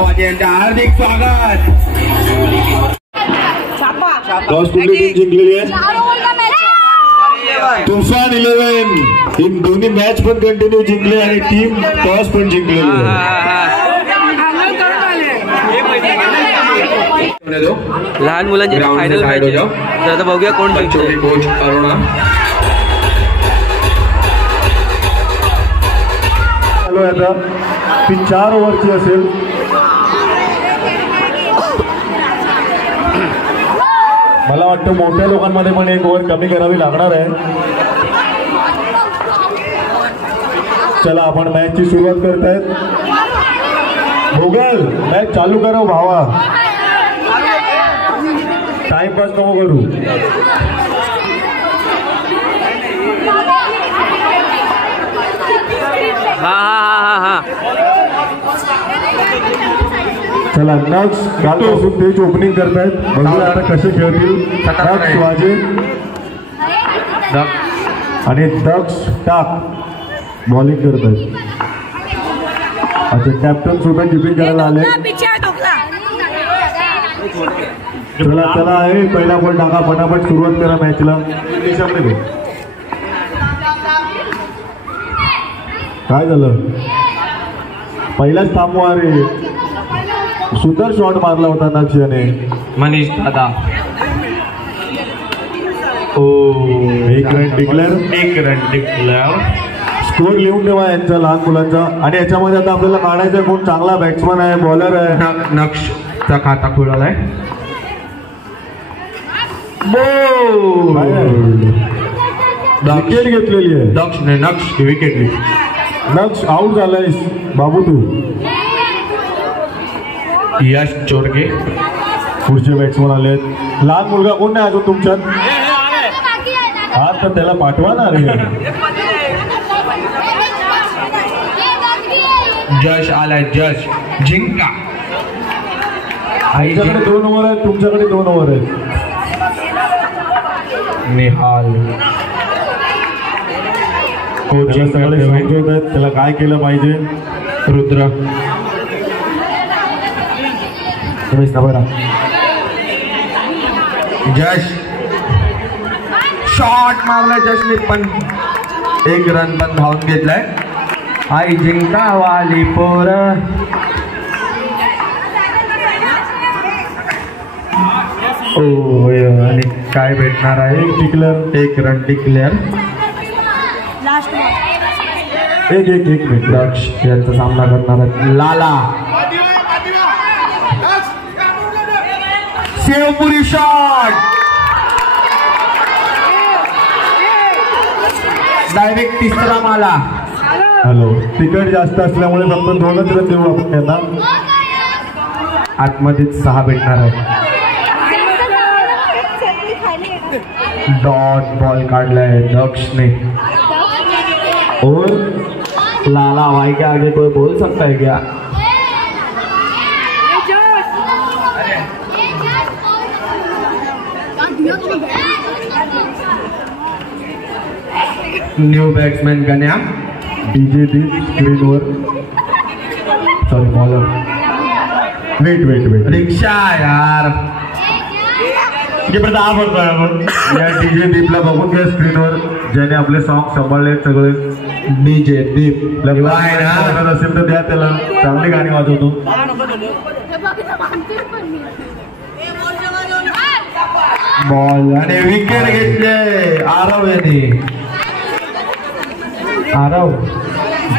वाजे यांचे हार्दिक स्वागत. टॉस कुठली टीम जिंकलेली आहे? तुफान 11. टीम दोन्ही मॅच पण कंटिन्यू जिंकले आणि टीम टॉस पण जिंकलेली आहे. लहान मुलांची फायनल मॅच आहे. तर आता बघूया कोण जिंकते. कोच अरुणा आता ती 4 ओव्हरची असेल. मला वाटतं मोठ्या लोकांमध्ये पण 1 ओव्हर कमी करावी लागणार आहे. चला आपण मॅचची सुरुवात करतायत. भोगल मॅच चालू करा भावा, टाइमपास नको करू. चला नक्स कालपासून तेच ओपनिंग करतायत. बघूया आता कसे खेळतील. नक्स वाजे आणि दक्ष टाक बॉलिंग करतायत. अच्छा कॅप्टन सुद्धा किपिंग करायला आले. चला चला आहे पहिला बॉल टाका, पटापट सुरुवात करा मॅचला. काय झालं? पहिलाच थांबवा रे. सुंदर शॉट मारला होता नक्षाने. मनीष दादा. एक रन डिक्लेअर. स्कोर लिहून ठेवा यांचा लहान मुलांचा. आणि याच्यामध्ये आता आपल्याला काढायचा कोण चांगला बॅट्समन आहे, बॉलर आहे. नक्षचा खाता खुलालाय. विकेट घेतलेली आहे. नक्ष विकेट. नक्ष आउट झालाय बाबू तू. यश चोरगे पुढचे बॅट्समन आले. लहान मुलगा कोण नाही अजून तुमच्यात? हा तर त्याला पाठवा ना रे. जश आलाय. जश जिंका. आईच्याकडे 2 ओव्हर आहेत, तुमच्याकडे 2 ओव्हर आहेत. निहाल कोचिंग सगळे समजवत आहेत त्याला काय केलं पाहिजे. रुद्र बघा. जश शॉट मारलाय जशने पण 1 रन पण धावून घेतलाय. आई जिंका वाली पोर. आणि काय भेटणार आहे? डिक्लेअर. 1 run declare. एक मिनिट. दक्ष यांचा सामना करणार आहे लाला. सेवपुरी शॉट. डायरेक्ट 3रा माला. हॅलो तिकट जास्त असल्यामुळे फक्त 2च रन देऊ आपण त्यांना. आतमध्येच 6 भेटणार आहे. डॉट बॉल काढलाय दक्षने. और लाला भाई के आगे कोई बोल सकता है क्या? न्यू बैट्समैन गण्या. डीजे दीप स्क्रीनवर. Sorry bowler. वेट रिक्षा यार. या डीजे दीपला बघून घ्या स्क्रीनवर, ज्याने आपले सॉन्ग सांभाळले सगळे. डीजे दीप असेल तर द्या त्याला, चांगली गाणी वाजवतो. बॉल आणि विकेट घेतले आरव यांनी. आरव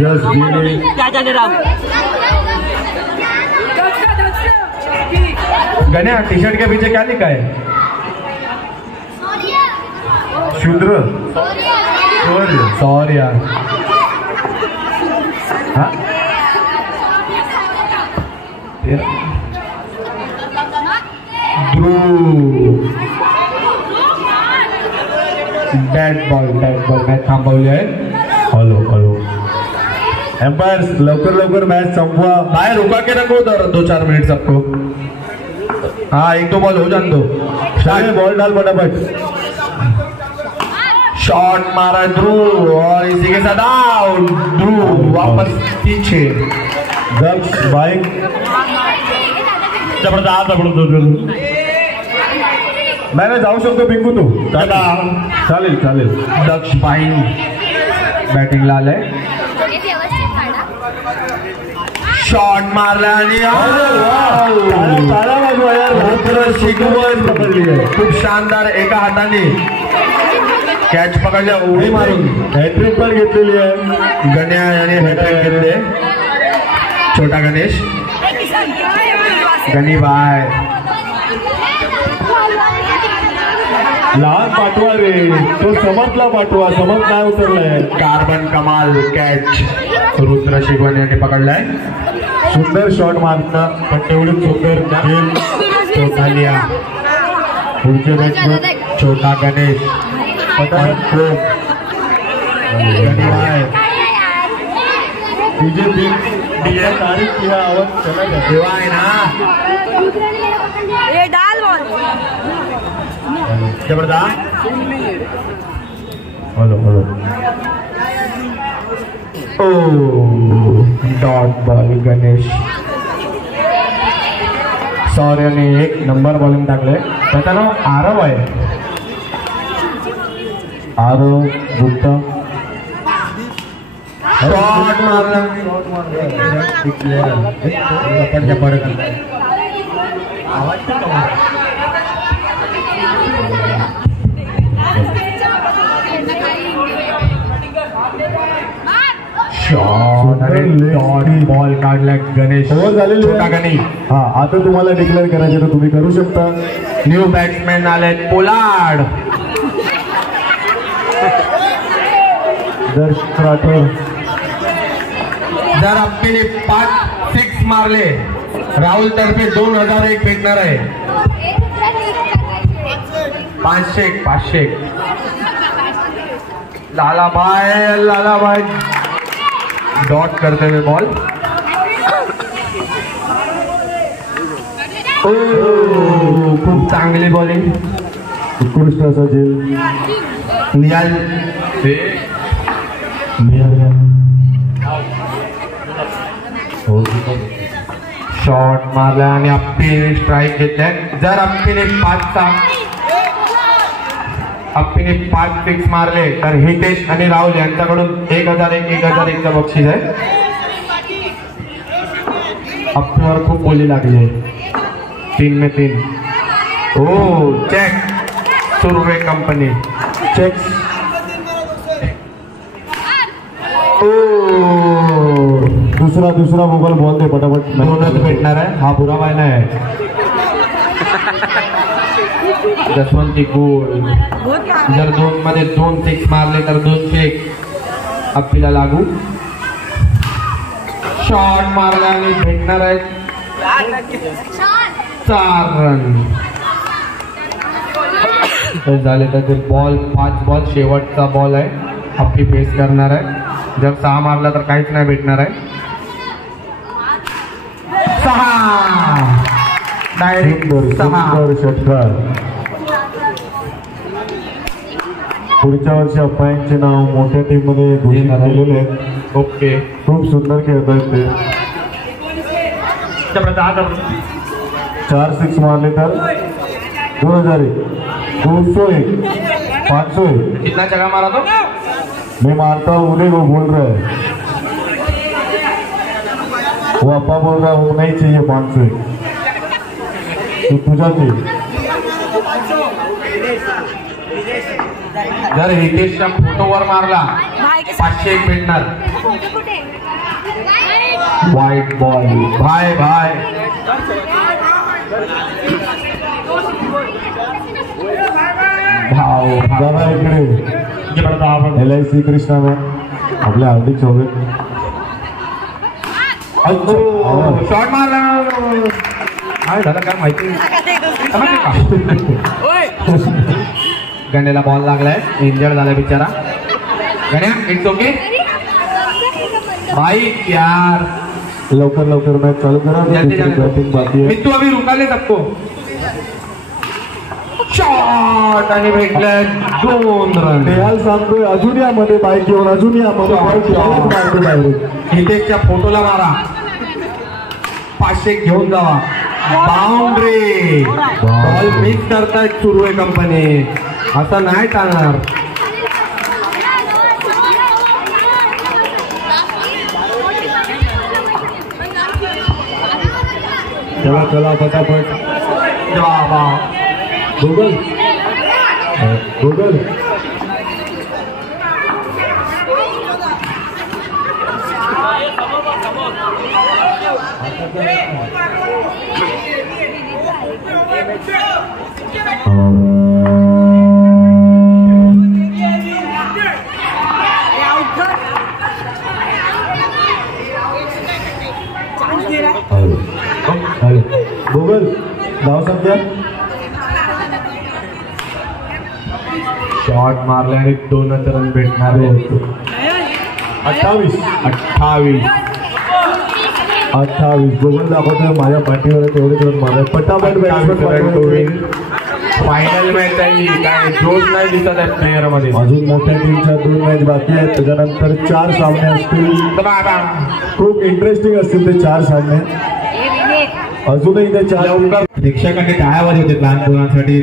जस्ट गेले. गण्या टी शर्ट के पीछे क्या लिखा है? शूद्र. सॉरी यार. बॅट बॉल मॅच थांबवली आहे. हॅलो एम्पायर्स लवकर मैच संपवा. बाहर रुका के रखो 2-4 मिनट सबको. हाँ 1-2 बॉल हो जाने दो. बॉल डाल फटाफट. शॉट मारा ध्रुव और इसी के साथ आउट. ध्रुव वापस पीछे. दक्ष बाइक नाही जाऊ शकतो पिंकू तू चालेल चालेल. दक्ष पाईन बॅटिंगला आलंय. शॉट मारला आणि खूप शानदार एका हाताने कॅच पकडल्या उडी मारून हॅट्रिक पण घेतलेली आहे. गण्या आणि हॅट्रिक घेतले. छोटा गणेश गणी बाय. लहान पाठवा रे तो समर्थला पाठवा. समर्थ नाही उतरलाय. कार्बन कमाल कॅच रुद्र शिगवण यांनी पकडलाय. सुंदर शॉट मारता पण तेवढी सुंदर खेळ तो झालिया. पुढचे बॅट्समन छोटा गणेश डीजे तारीख किया आवाज चला देवा आहे ना. जबरदस्त. Hello hello dot ball Ganesh. सौर्यने एक नंबर बॉलिंग टाकले. त्याचं नाव आरव आहे. आरव गुप्ता. शॉट मारला. शॉट डॉट बॉल काढलाय गणेश. ओव्हर झालेली छोटा गणेश. हा आता तुम्हाला डिक्लेअर करायचे तर तुम्ही करू शकता. न्यू बॅट्समॅन आले पोलार्ड. दर्शक राठोड. जर आपले 5-6 मारले राहुल तर्फे 2001 भेटणार आहे. 500 लालाबाई डॉट करते हुए बॉल. खूप चांगली बॉलिंग. उत्कृष्ट असा झेल. निहाल शॉट मारला आणि अप्पी स्ट्राईक घेतलाय. जर अप्पीने 5-6 मारले तर हितेश आणि राहुल यांच्याकडून 1001 चं बक्षीस आहे. अप्पीवर खूप बोली लागली. 3 में 3. ओ चेक सुर्वे कंपनी चेक. दुसरा मोबाईल बॉल दे पटापट. दोनच भेटणार आहे. हा बुरा पाहिला आहे. जसवंती गोल. जर 2 मध्ये 2 6 मारले तर 200 अप्पीला लागू. शॉट मारला आणि भेटणार आहे 4 रन. झाले तर बॉल 5 बॉल शेवटचा बॉल आहे. अप्पी फेस करणार आहे. जर 6 मारला तर काहीच नाही भेटणार आहे. 6 डायरेक्ट 6. षटकार. पुढच्या वर्षी अप्पायांचे नाव मोठ्या टीम मध्ये घोषित झालेले आहेत. ओके. खूप सुंदर खेळतात ते. 4 6 मारले तर 2001 201 501. कितना जगह मारा तो. मैं मारता हूँ उन्हें, वो बोल रहा है. वो अप्पा बोल रहा है वो नहीं चाहिए 501. तो तुझा चाहिए. जर हितेशच्या फोटोवर मारला 501 भेटणार. वाईट बॉल. बाय दादा इकडे. LIC कृष्णा में आपले हार्दिक स्वागत. शॉट मारला. काय झालं काय माहिती गण्याला बॉल लागलाय. इंजर्ड झालाय बिचारा. गण्या इट्स ओके भाई यार. लवकर मॅच चालू करा. बॅटिंग बाकी आहे. मित्तू अभी रुका ले सबको. शॉट आणि भेटलाय 2 रन. नेहाल सांगतोय अजून यामध्ये बाईक घेऊन अजून यामध्ये हितेशच्या फोटोला मारा. 500 घेऊन जावा. बाउंड्री. बॉल मिस करतायत सुरू आहे कंपनी. असं नाही चालणार. चला चला पटापट. गुगल गुगल गुगल धाव संख्या. शॉट मारल्याने 2 रन भेटणार आहे. 28 गुगल दाखवतोय माझ्या पाठीवर तेवढे रन मारले. पटापट बॅट्समन. फायनल मॅच आहे. काय जोश नाही दिसत आहे प्लेअर मध्ये. अजून मोठ्या टीमच्या 2 मॅच बाकी आहेत. त्याच्यानंतर 4 सामने असतील. खूप इंटरेस्टिंग असतील ते 4 सामने. अजूनही ते 4 प्रेक्षकांनी टाळ्या वाजवतात लहान मुलांसाठी.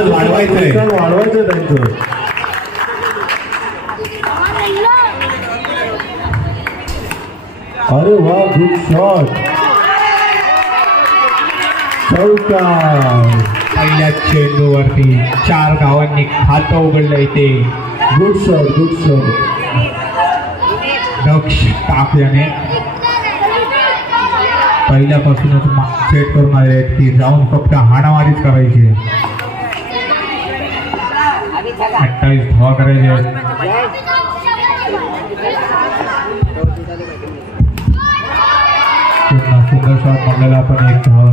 वाढवायचं त्यांचं. अरे वा गुड शॉट. चौका. पहिल्या चेंडूवरती 4 धावांनी खातं उघडलं इथे. Good shot good shot. Daksh Tak याने पहिल्यापासूनच सेट करून आले आहेत की जाऊन फक्त हाणामारीच करायची. 28 धावा करायचे आहेत. सुंदर शॉट मारलेला आपण. 1 धाव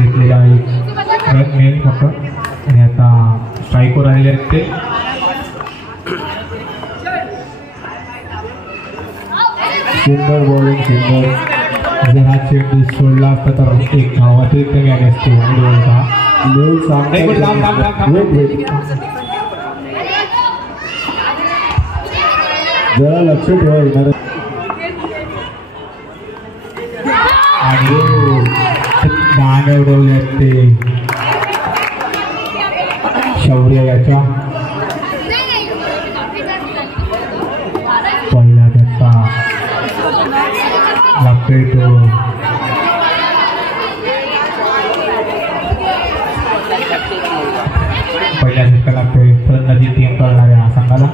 घेतलेला आहे. रन मिळेल फक्त. आणि आता स्ट्राईकवर आलेले आहेत ते. सुंदर बॉलिंग सुंदर. जर हा चेंडू सोडला असता तर 1 धाव अतिरिक्त मिळाली असते. जरा लक्ष ठेवा येणार. आणि गाणे उडवले असते शौर्य याच्या. पहिला धक्का लागतोय तो. पहिला झटका लागतोय. फलंदाजी टीम करणाऱ्या संघाला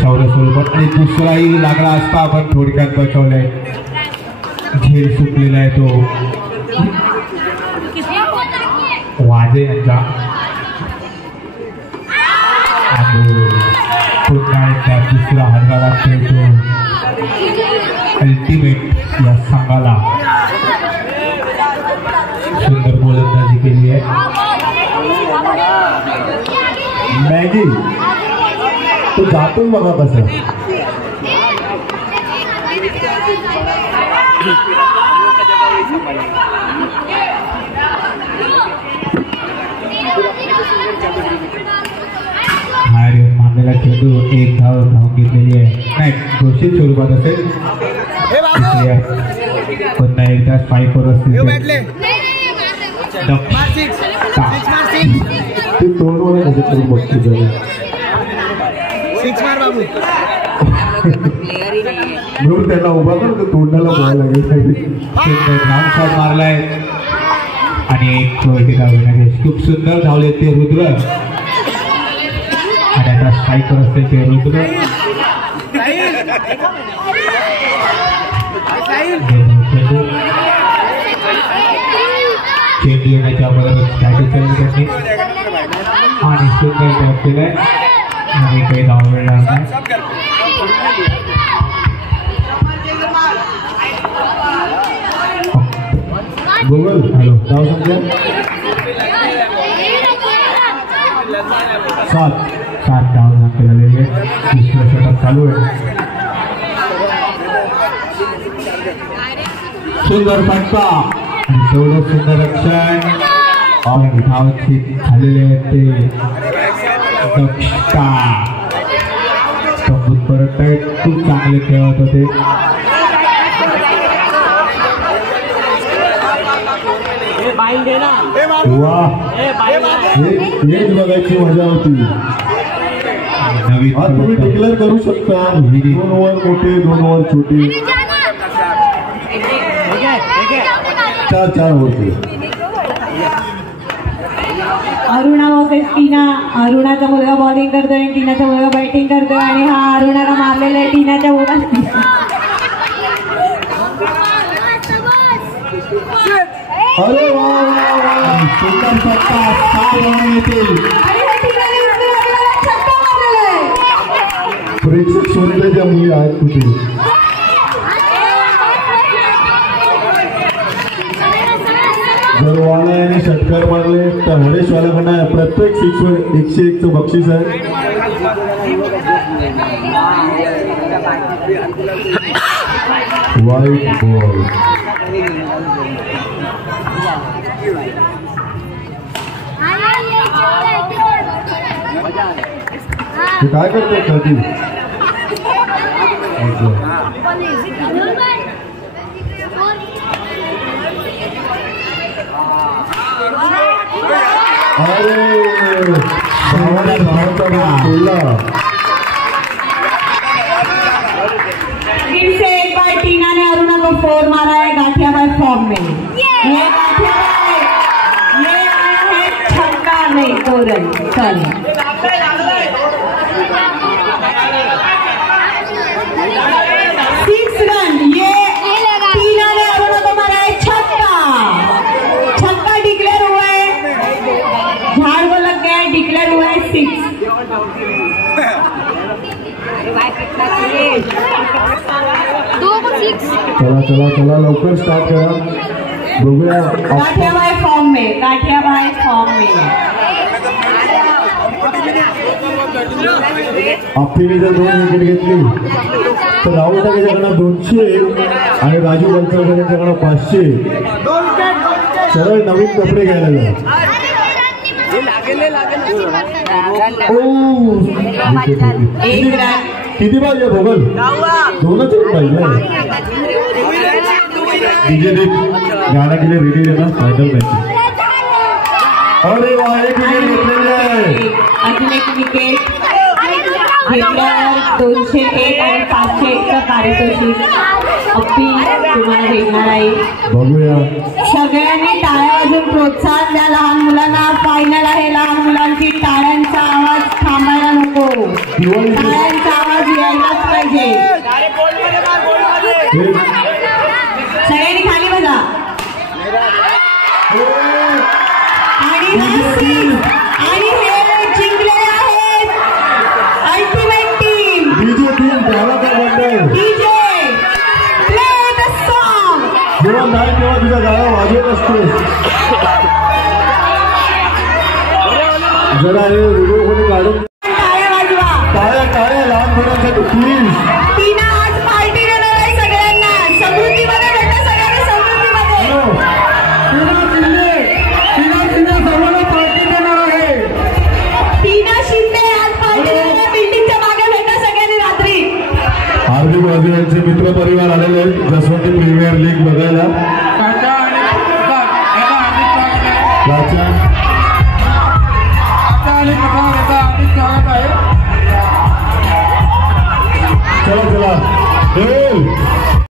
शौर्य सोबत. आणि दुसराही लागला असता आपण थोडक्यात बचावलाय. झेल सुटलेला आहे तो वाजे यांचा. पुन्हा एकदा दुसरा हरवा लागतोय तो अल्टिमेट या संघाला. सुंदर गोलंदाजी केली आहे. मॅगी तो जातो बघा कसं. मारलेला चेंडू 1 धाव धावून घेतलेली आहे. नाही घोषित स्वरूपात असेल. पुन्हा एकदा स्ट्राईकवर असतील. ते तोंडवर करून बघतो जरा. म्हणून त्याला उभा करतो. तोंडाला बॉल लागेल. ग्राउंड शॉट मारलाय. आणि खूप सुंदर धावले ते रुद्र. आणि आता स्ट्राईकर असते ते रुद्र. चेंडू येण्याच्या अगोदर स्ट्राईक केली त्यांनी. आणि सुंदर टॅप केलाय. आणि काही धाव मिळणार नाही. गुगल हॅलो धाव संख्या 7 धाव झालेले. दुसरं षटक चालू आहे. सुंदर फटका. तेवढं सुंदर रक्षण. धावची झालेले आहेत ते दक्षता. तंबूत परत आहेत. खूप चांगले खेळत होते. वा हेच बघायची मजा होती. नवीन आज तुम्ही डिक्लेअर करू शकता 2 ओव्हर मोठे 2 ओव्हर छोटे 4 ओव्हरचे. अरुणा वर्सेस टीना. अरुणाचा मुलगा बॉलिंग करतोय आणि टीनाचा मुलगा बॅटिंग करतोय आणि हा अरुणाला मारलेला आहे टीनाच्या मुलाने. अरे वा वा वा सुंदर फटका 6 रन येतील. प्रेक्षक शोधण्याच्या मुली आहेत कुठे. जर वाला षटकार मारले तर हरेश वाल्याकडनं प्रत्येक सिक्सवर 101चं बक्षीस आहे. वाईट बॉल. तू काय करतोय कधी. अरे फिर से एक बार टीना ने अरुणा को 4 मारा है गाठिया बाय फॉर्म में. ये गाठिया बाय ये आया है छक्का नहीं 2 रन. चलिए 6 रन. ये टीना ने अरुणा को मारा है छक्का. छक्का डिक्लेयर हुआ है. झाड़ को लग गया है. डिक्लेयर हुआ है 6. चला चला चला लवकर स्टार्ट करा. बघूया काठियाबाई फॉर्म में. काठियाबाई फॉर्म में. आपलीने जर 2 विकेट घेतली तर राहुल टाकेच्याकडनं 200 आणि राजू बलचरकर यांच्याकडनं 500. सरळ नवीन कपडे घ्यायला जा. किती पाहिजे भोगल. 2च पाहिजे. डीजे देख गाणं केले रेडी आहे ना फायनल मॅच. अरे वा 1 विकेट घेतलेली आहे. अजून 1 विकेट घेतल्यावर 201 आणि 501चं पारितोषिक अप्पी तुम्हाला भेटणार आहे. बघूया सगळ्यांनी टाळ्या वाजून प्रोत्साहन द्या लहान मुलांना. फायनल आहे. लहान मुलांची टाळ्यांचा आवाज थांबायला नको. टाळ्यांचा आवाज यायलाच पाहिजे. सगळ्यांनी खाली बघा. आणि हे जिंकलेले आहेत अल्टिमेट टीम. डीजे टीम त्याला काय म्हणताय. DJ play the song. जेव्हा नाही तेव्हा तुझा गाणं वाजवत असतोस. जरा हे व्हिडिओ कोणी काढून टाळ्या वाजवा. टाळ्या टाळ्या लहान मुलांसाठी प्लीज. टीना आज पार्टी देणार आहे सगळ्यांना. समृद्धीमध्ये भेटा सगळ्यांना. समृद्धीमध्ये सर्वांना पार्टी देणार आहे. टीना शिंदे आज पार्टी देणार. बिल्डिंगच्या मागे भेटा सगळ्यांनी रात्री. हार्दिक वाजे यांचे मित्र परिवार आलेले आहेत जसवंती प्रीमियर लीग बघायला. चला चला